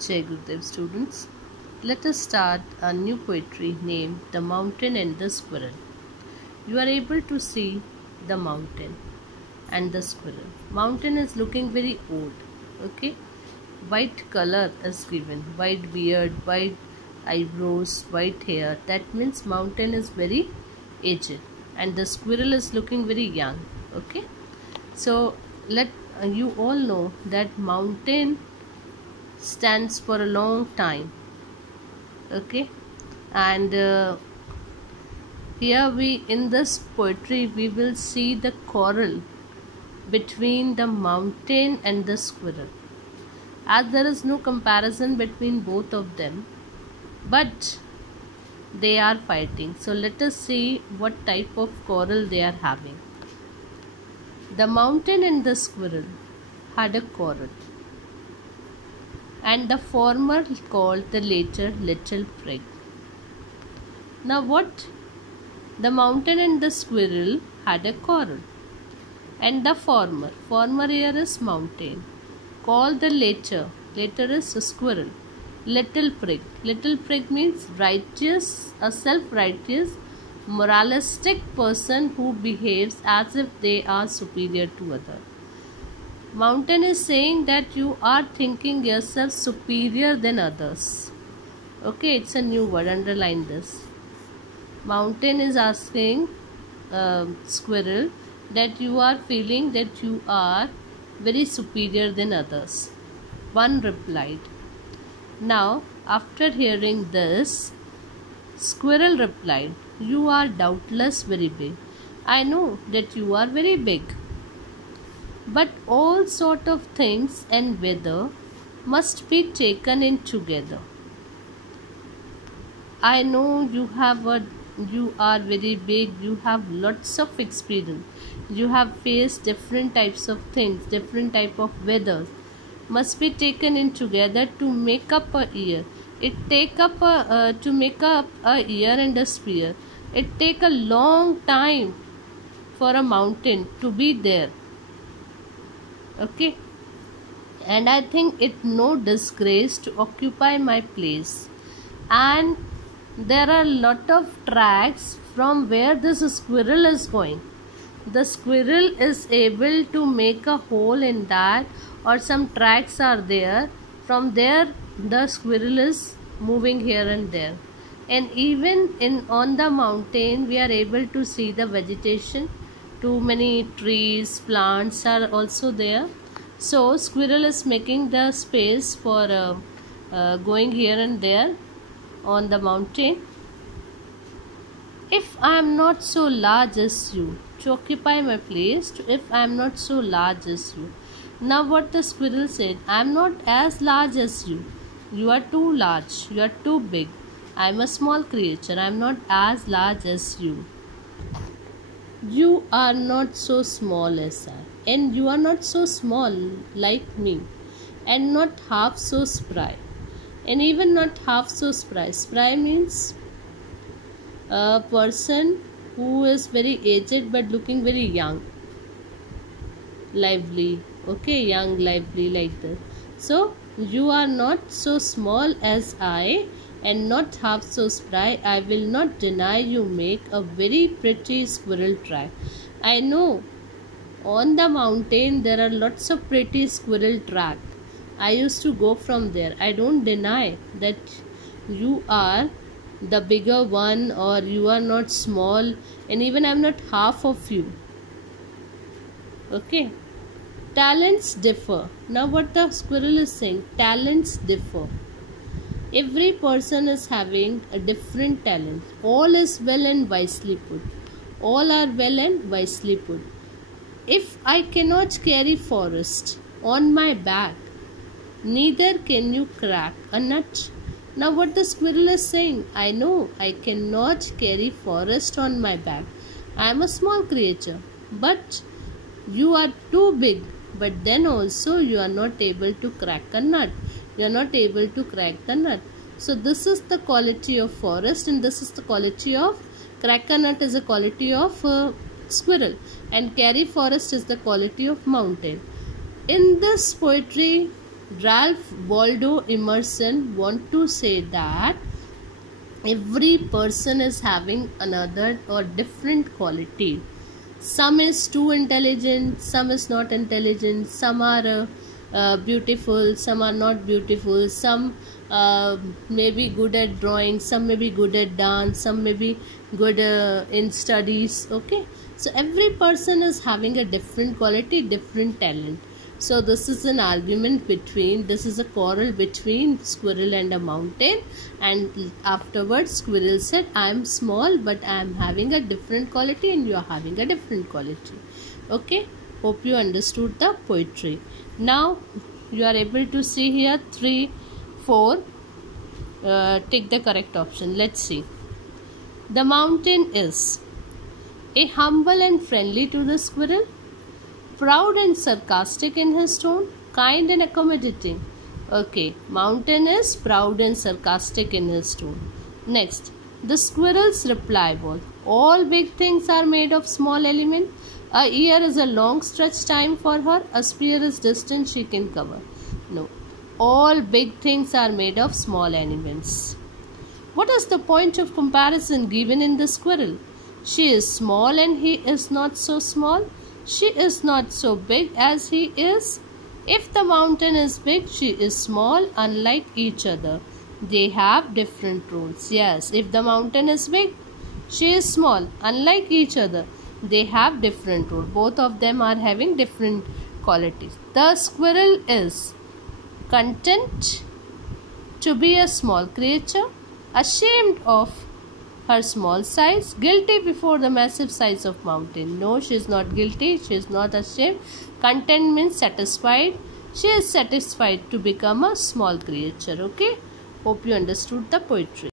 Jai Gurudev students. Let us start a new poetry named The Mountain and the Squirrel. You are able to see the mountain and the squirrel. Mountain is looking very old. Okay. White color is given. White beard, white eyebrows, white hair. That means mountain is very aged. And the squirrel is looking very young. Okay. So let you all know that mountain stands for a long time. Okay, and here we in this poetry we will see the quarrel between the mountain and the squirrel, as there is no comparison between both of them, but they are fighting. So let us see what type of quarrel they are having. The mountain and the squirrel had a quarrel, and the former called the latter little prig. Now what? The mountain and the squirrel had a quarrel, and the former here is mountain, called the latter is a squirrel, little prig. Little prig means righteous, a self-righteous, moralistic person who behaves as if they are superior to others. Mountain is saying that you are thinking yourself superior than others. Okay, it's a new word, underline this. Mountain is asking squirrel that you are feeling that you are very superior than others. One replied. Now, after hearing this, squirrel replied, you are doubtless very big. I know that you are very big. But all sort of things and weather must be taken in together. I know you are very big, you have lots of experience. You have faced different types of things, different type of weathers. Must be taken in together to make up a year. To make up a year and a sphere. It take a long time for a mountain to be there. Okay, and I think it no disgrace to occupy my place, and there are a lot of tracks from where this squirrel is going. The squirrel is able to make a hole in that, or some tracks are there. From there the squirrel is moving here and there, and even on the mountain we are able to see the vegetation. Too many trees, plants are also there. So squirrel is making the space for going here and there on the mountain. If I am not so large as you, to occupy my place, if I am not so large as you. Now what the squirrel said, I am not as large as you. You are too large, you are too big. I am a small creature, I am not as large as you. You are not so small as I, and you are not so small like me, and not half so spry, and even not half so spry. Spry means a person who is very aged but looking very young, lively. Okay, young, lively, like this. So you are not so small as I, and not half so spry. I will not deny you make a very pretty squirrel track. I know on the mountain there are lots of pretty squirrel track. I used to go from there. I don't deny that you are the bigger one, or you are not small, and even I am not half of you. Okay, talents differ. Now what the squirrel is saying, talents differ. Every person is having a different talent. All is well and wisely put. All are well and wisely put. If I cannot carry forest on my back, neither can you crack a nut. Now what the squirrel is saying, I know I cannot carry forest on my back. I am a small creature, but you are too big. But then also you are not able to crack a nut. You are not able to crack the nut. So this is the quality of forest, and this is the quality of crack a nut is a quality of squirrel, and carry forest is the quality of mountain. In this poetry Ralph Waldo Emerson want to say that every person is having another or different quality. Some is too intelligent, some is not intelligent, some are beautiful, some are not beautiful, some may be good at drawing, some may be good at dance, some may be good in studies. Okay, so every person is having a different quality, different talent. So this is an argument between, this is a quarrel between squirrel and a mountain, and afterwards squirrel said, I am small but I am having a different quality and you are having a different quality. Okay, hope you understood the poetry. Now you are able to see here 3, 4. Take the correct option. Let's see. The mountain is a humble and friendly to the squirrel, proud and sarcastic in his tone, kind and accommodating. Okay, mountain is proud and sarcastic in his tone. Next, the squirrel's reply was, all big things are made of small elements. A year is a long stretch time for her. A spear is distance she can cover. No, all big things are made of small elements. What is the point of comparison given in the squirrel? She is small and he is not so small. She is not so big as he is. If the mountain is big, she is small, unlike each other. They have different roles. Yes, if the mountain is big, she is small, unlike each other. They have different roles. Both of them are having different qualities. The squirrel is content to be a small creature, ashamed of her small size, guilty before the massive size of mountain. No, she is not guilty, she is not ashamed. Content means satisfied. She is satisfied to become a small creature. Okay, hope you understood the poetry.